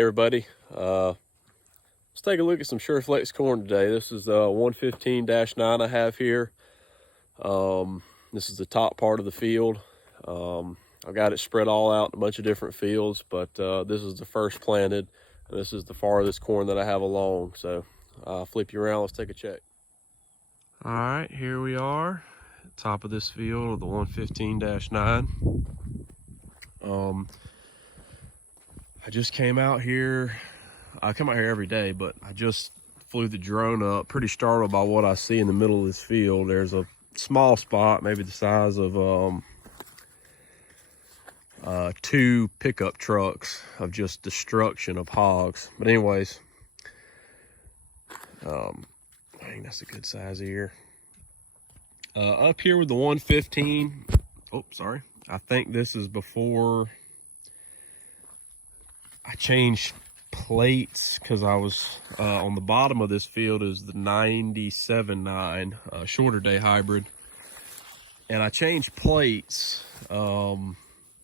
Hey everybody, let's take a look at some Sureflex corn today. This is the 115-9 I have here. This is the top part of the field. I've got it spread all out in a bunch of different fields, but this is the first planted, and this is the farthest corn that I have along. So I'll flip you around, let's take a check. All right, here we are, top of this field of the 115-9. I just came out here. I come out here every day, but I just flew the drone up, pretty startled by what I see in the middle of this field. There's a small spot, maybe the size of 2 pickup trucks of just destruction of hogs. But anyways, I think that's a good size ear. Up here with the 115, oh, sorry. I think this is before I changed plates, because I was on the bottom of this field is the 97.9 shorter day hybrid, and I changed plates, or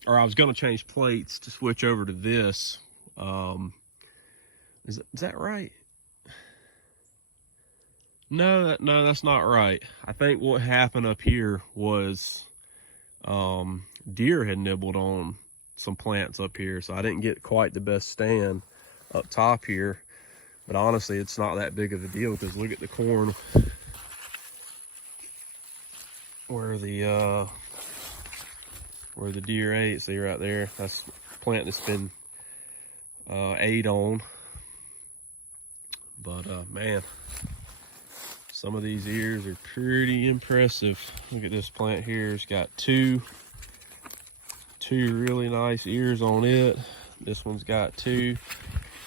I was going to change plates to switch over to this. Is that right? No, that's not right. I think what happened up here was deer had nibbled on some plants up here, so I didn't get quite the best stand up top here. But honestly, it's not that big of a deal, because look at the corn where the deer ate. See right there, that's a plant that's been ate on. But man, some of these ears are pretty impressive. Look at this plant here. It's got two really nice ears on it. This one's got 2.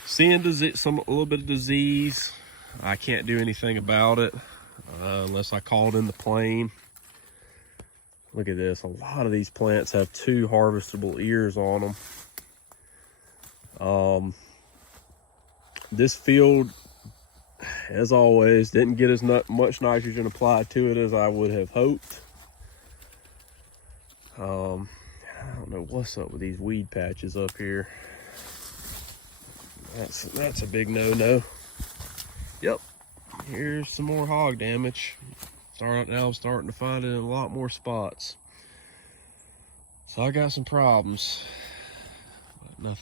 Seeing a little bit of disease. I can't do anything about it unless I call it in the plane. Look at this. A lot of these plants have 2 harvestable ears on them. This field, as always, didn't get as much nitrogen applied to it as I would have hoped. I don't know what's up with these weed patches up here. That's a big no-no. Yep, here's some more hog damage. Now I'm starting to find it in a lot more spots. So I got some problems. But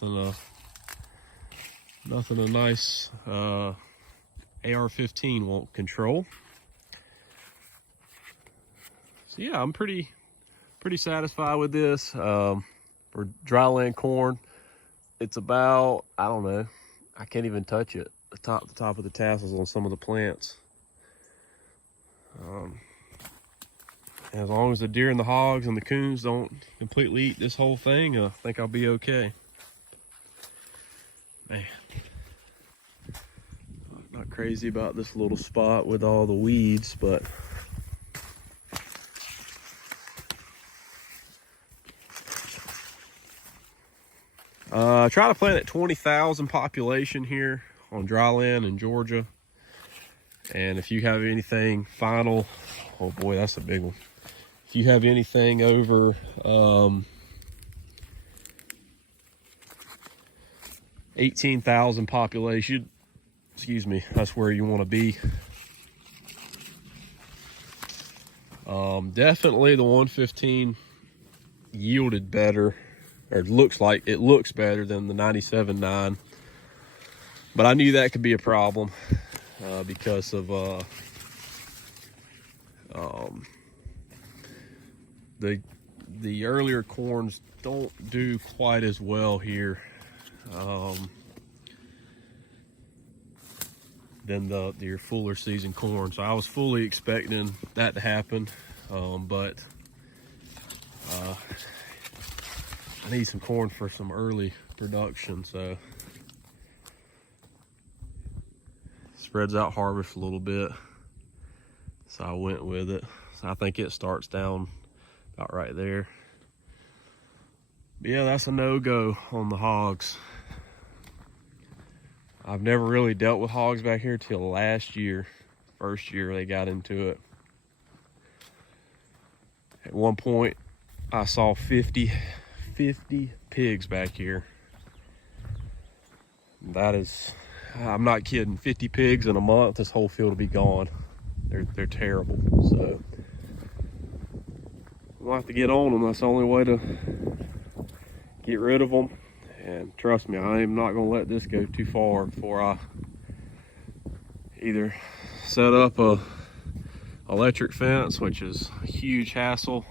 nothing a nice AR-15 won't control. So yeah, I'm pretty satisfied with this. For dryland corn, it's about, I don't know, I can't even touch it, the top of the tassels on some of the plants. As long as the deer and the hogs and the coons don't completely eat this whole thing, I think I'll be okay. Man, not crazy about this little spot with all the weeds, but I try to plant at 20,000 population here on dry land in Georgia. And if you have anything final, oh boy, that's a big one. If you have anything over 18,000 population, excuse me, that's where you want to be. Definitely the 115 yielded better, or it looks better than the 97.9, but I knew that could be a problem because of the earlier corns don't do quite as well here than your fuller season corn. So I was fully expecting that to happen, but I need some corn for some early production, so spreads out harvest a little bit, so I went with it. So I think it starts down about right there. But yeah, that's a no-go on the hogs. I've never really dealt with hogs back here till last year, first year they got into it. At one point I saw 50 pigs back here. That is, I'm not kidding, 50 pigs in a month, this whole field will be gone. They're terrible. So we'll have to get on them. That's the only way to get rid of them. And trust me, I am not gonna let this go too far before I either set up a electric fence, which is a huge hassle.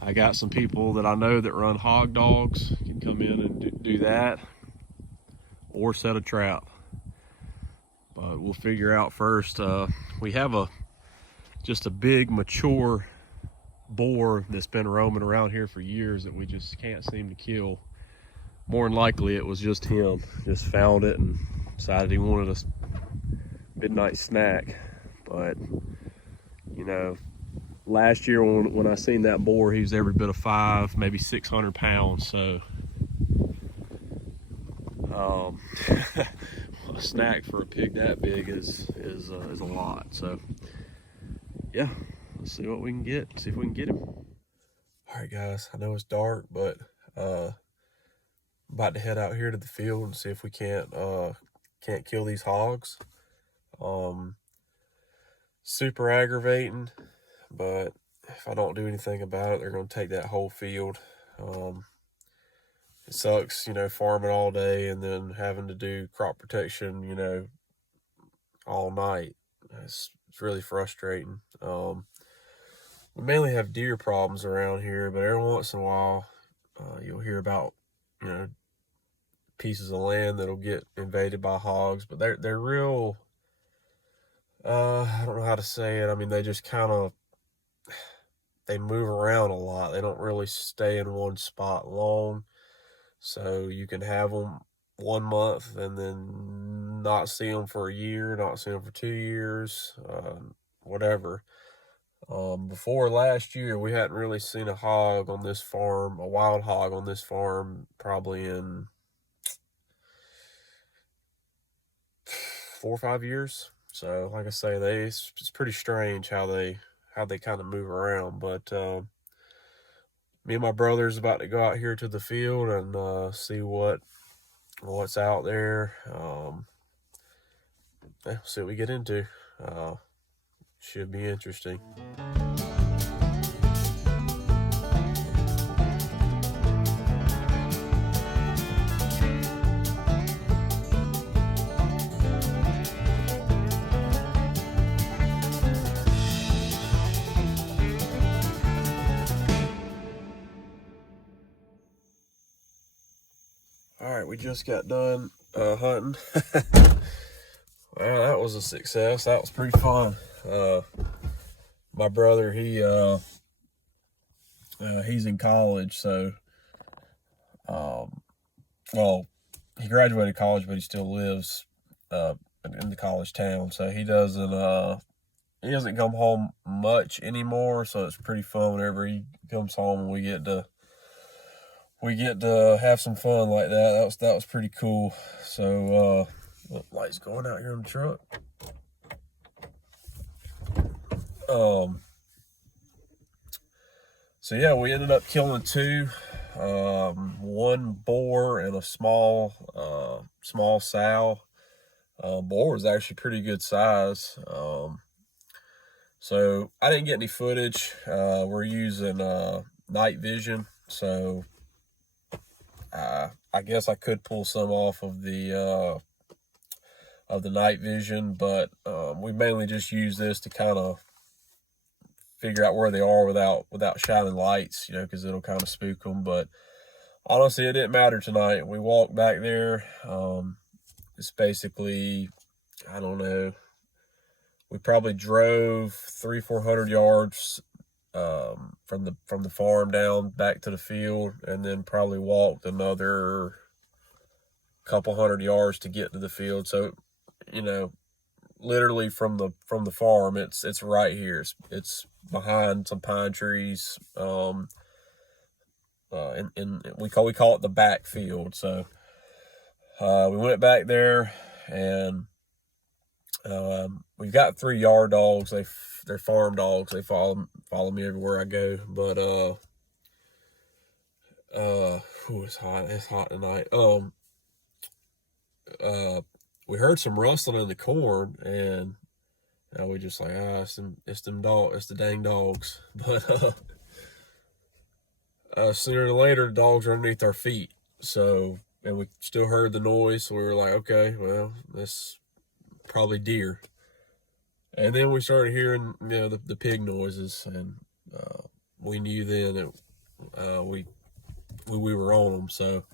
I got some people that I know that run hog dogs, can come in and do that, or set a trap. But we'll figure out first. We have just a big mature boar that's been roaming around here for years that we just can't seem to kill. More than likely it was just him, just found it and decided he wanted a midnight snack. But you know, last year when I seen that boar, he was every bit of 5, maybe 600 pounds. So a snack for a pig that big is a lot. So yeah, let's see what we can get. See if we can get him. All right, guys. I know it's dark, but about to head out here to the field and see if we can't kill these hogs. Super aggravating, but if I don't do anything about it, they're going to take that whole field. It sucks, you know, farming all day and then having to do crop protection, you know, all night. It's really frustrating. We mainly have deer problems around here, but every once in a while, you'll hear about, you know, pieces of land that'll get invaded by hogs. But they're real. I don't know how to say it. I mean, they just kind of, they move around a lot. They don't really stay in one spot long. So you can have them 1 month and then not see them for a year, not see them for 2 years, whatever. Before last year, we hadn't really seen a hog on this farm, a wild hog on this farm, probably in 4 or 5 years. So, like I say, it's pretty strange how they kind of move around. But me and my brother's about to go out here to the field and see what's out there. See what we get into. Should be interesting. All right, we just got done hunting. Well, that was a success. That was pretty fun. My brother, he's in college, so well, he graduated college, but he still lives in the college town. So he doesn't come home much anymore. So it's pretty fun whenever he comes home and we get to have some fun like that. That was pretty cool. So lights going out here on the truck. So yeah, we ended up killing 2, one boar and a small sow. Boar was actually pretty good size. So I didn't get any footage. We're using night vision, so I guess I could pull some off of the night vision, but we mainly just use this to kind of figure out where they are without shining lights, you know, because it'll kind of spook them. But honestly, it didn't matter tonight. We walked back there. It's basically, I don't know, we probably drove 300-400 yards from the farm down back to the field, and then probably walked another couple hundred yards to get to the field. So, you know, literally from the farm, it's right here. It's behind some pine trees. And we call it the back field. So we went back there, and we've got 3 yard dogs. They're farm dogs. They follow me everywhere I go. But it's hot. It's hot tonight. we heard some rustling in the corn, and we just like, it's the dang dogs. But sooner or later, the dogs are underneath our feet. So, and we still heard the noise. So we were like, okay, well, that's probably deer. And then we started hearing, the pig noises, and we knew then that we were on them. So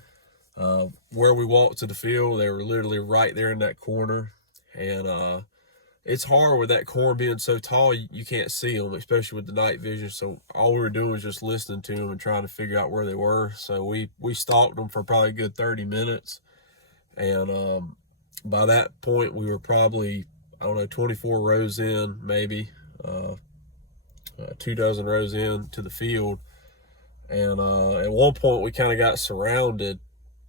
where we walked to the field, they were literally right there in that corner, and it's hard with that corn being so tall, you can't see them, especially with the night vision. So all we were doing was just listening to them and trying to figure out where they were. So we stalked them for probably a good 30 minutes, and by that point we were probably, I don't know, 24 rows in, maybe 24 rows in to the field. And at one point we kind of got surrounded.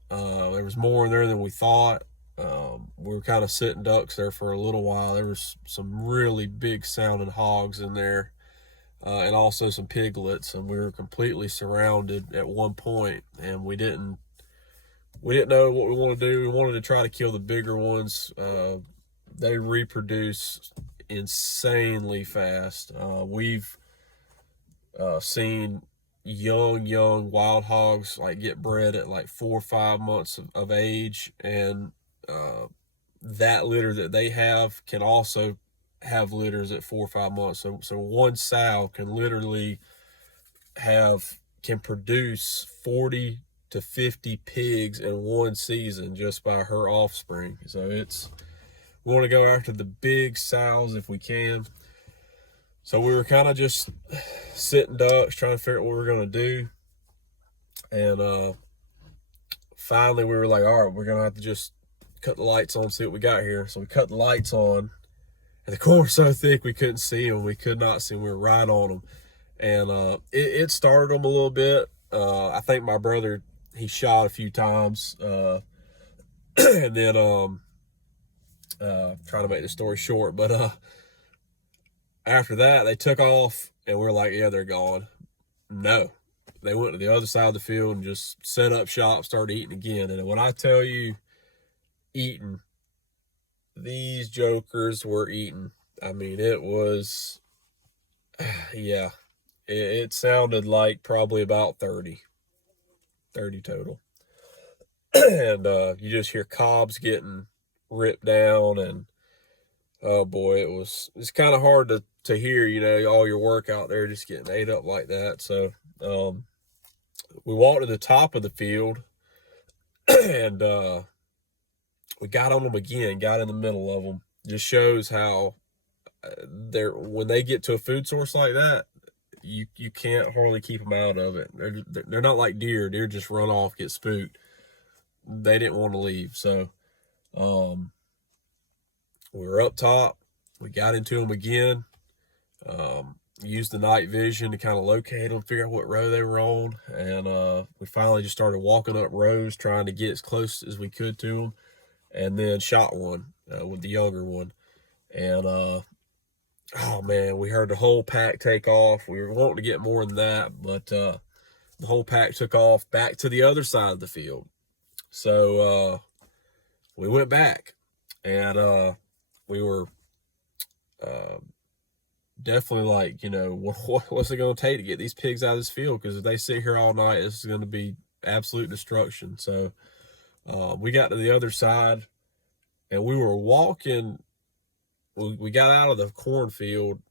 There was more in there than we thought. We were kind of sitting ducks there for a little while. There was some really big sounding hogs in there, and also some piglets, and we were completely surrounded at one point, and we didn't know what we wanted to do. We wanted to try to kill the bigger ones. They reproduce insanely fast. We've seen young wild hogs like get bred at like 4 or 5 months of age, and that litter that they have can also have litters at 4 or 5 months. So one sow can literally can produce 40 to 50 pigs in one season just by her offspring. So we want to go after the big sows if we can. So we were kind of just sitting ducks, trying to figure out what we were going to do. And finally we were like, all right, we're going to have to just cut the lights on, see what we got here. So we cut the lights on, and the corn was so thick we couldn't see them. We could not see them. We were right on them. And it started them a little bit. I think my brother, he shot a few times. And then trying to make the story short, but after that they took off, and we're like, yeah, they're gone. No, they went to the other side of the field and just set up shop, started eating again. And when I tell you eating, these jokers were eating. I mean, it was, yeah, it sounded like probably about 30 total. And you just hear cobs getting ripped down, and oh boy, it's kind of hard to hear, all your work out there just getting ate up like that. So we walked to the top of the field, and we got on them again, got in the middle of them. Just shows how when they get to a food source like that, you can't hardly keep them out of it. They're not like deer. Deer just run off, get spooked. They didn't want to leave. So we were up top. We got into them again. Used the night vision to kind of locate them, figure out what row they were on. And we finally just started walking up rows, trying to get as close as we could to them. And then shot one with the younger one. And oh man, we heard the whole pack take off. We were wanting to get more than that, but the whole pack took off back to the other side of the field. So we went back, and we were definitely like, what's it going to take to get these pigs out of this field? Because if they sit here all night, this is going to be absolute destruction. So we got to the other side, and we were walking. We got out of the cornfield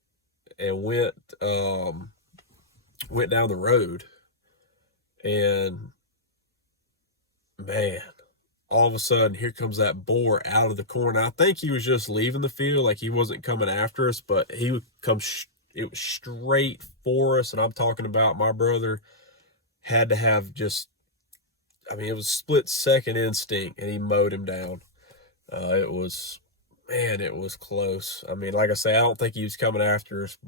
and went down the road, and man, all of a sudden here comes that boar out of the corn. I think he was just leaving the field, like he wasn't coming after us, but he would come. It was straight for us, and I'm talking about my brother had to have just, I mean, it was split second instinct, and he mowed him down. It was close. I mean, like I say, I don't think he was coming after us.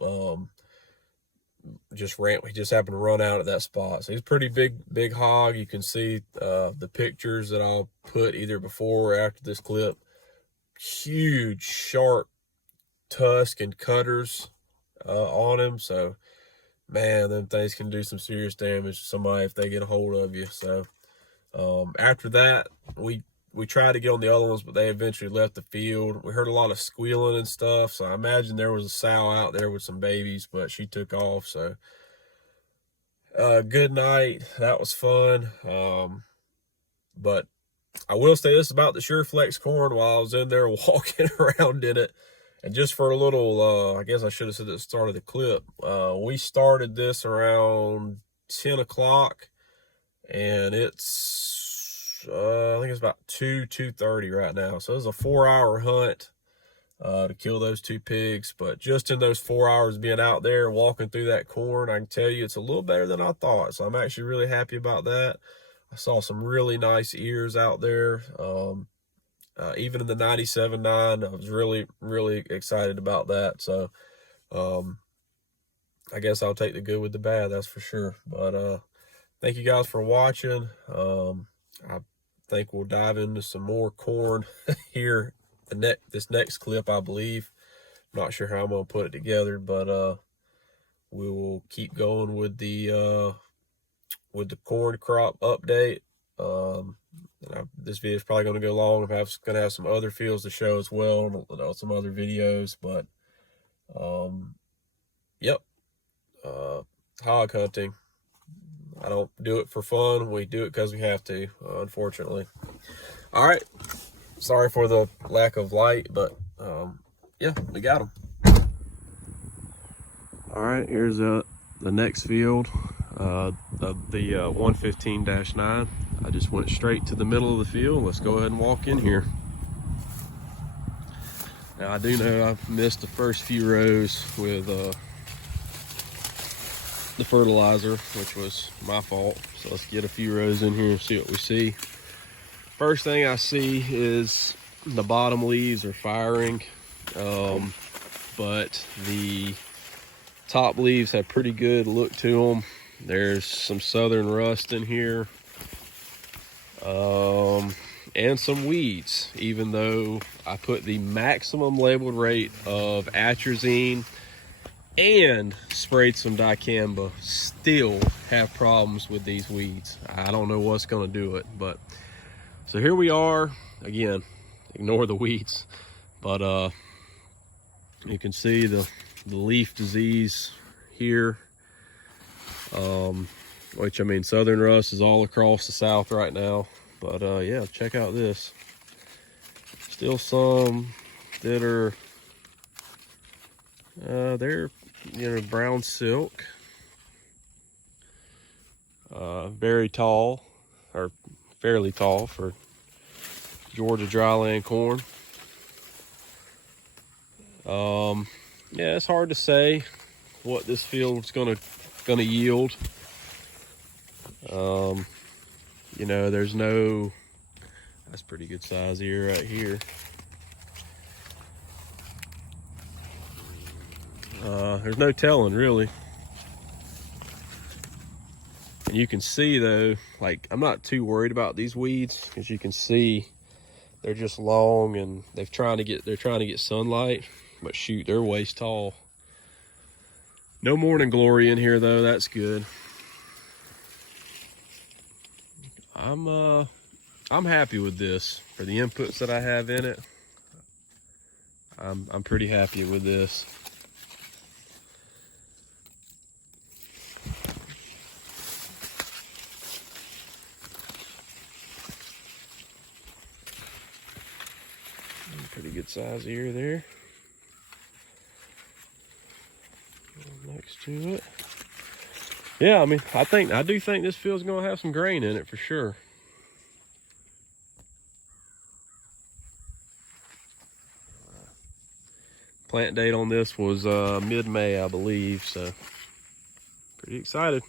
He just happened to run out at that spot. So he's a pretty big hog. You can see the pictures that I'll put either before or after this clip. Huge, sharp tusk and cutters on him. So, man, them things can do some serious damage to somebody if they get a hold of you. So, after that, we we tried to get on the other ones, but they eventually left the field. We heard a lot of squealing and stuff, so I imagine there was a sow out there with some babies, but she took off. So good night. That was fun. But I will say this about the Sureflex corn while I was in there walking around in it. And just for a little, I guess I should have said at the start of the clip, we started this around 10 o'clock, and it's, I think it's about 2:30 right now. So it was a 4-hour hunt to kill those 2 pigs. But just in those 4 hours being out there walking through that corn, I can tell you it's a little better than I thought. So I'm actually really happy about that. I saw some really nice ears out there. Even in the 97.9, I was really, really excited about that. So I guess I'll take the good with the bad, that's for sure. But thank you guys for watching. I think we'll dive into some more corn here this next clip, I believe. I'm not sure how I'm going to put it together, but we will keep going with the corn crop update. This video is probably going to go long. I'm going to have some other fields to show as well, some other videos. But yep, hog hunting. I don't do it for fun. We do it because we have to, unfortunately. All right. Sorry for the lack of light, but yeah, we got them. All right, here's the next field of the 115-9. I just went straight to the middle of the field. Let's go ahead and walk in here. Now I do know I've missed the first few rows with the fertilizer, which was my fault. So let's get a few rows in here and see what we see. First thing I see is the bottom leaves are firing, but the top leaves have pretty good look to them. There's some southern rust in here, and some weeds, even though I put the maximum labeled rate of atrazine and sprayed some dicamba, still have problems with these weeds. I don't know what's going to do it, but so here we are again. Ignore the weeds, but you can see the leaf disease here, which, I mean, southern rust is all across the south right now. But yeah, check out this. Still some that are they're, you know, brown silk, very tall, or fairly tall for Georgia dryland corn. Yeah, it's hard to say what this field's gonna yield. You know, there's no, that's pretty good size ear right here. There's no telling really. And you can see though, like, I'm not too worried about these weeds, because you can see they're just long and they're trying to get sunlight, but shoot, they're waist tall. No morning glory in here though, that's good. I'm happy with this for the inputs that I have in it. I'm pretty happy with this. Pretty good size ear there. Next to it. Yeah, I mean, I do think this field's gonna have some grain in it for sure. Plant date on this was mid-May, I believe, so pretty excited.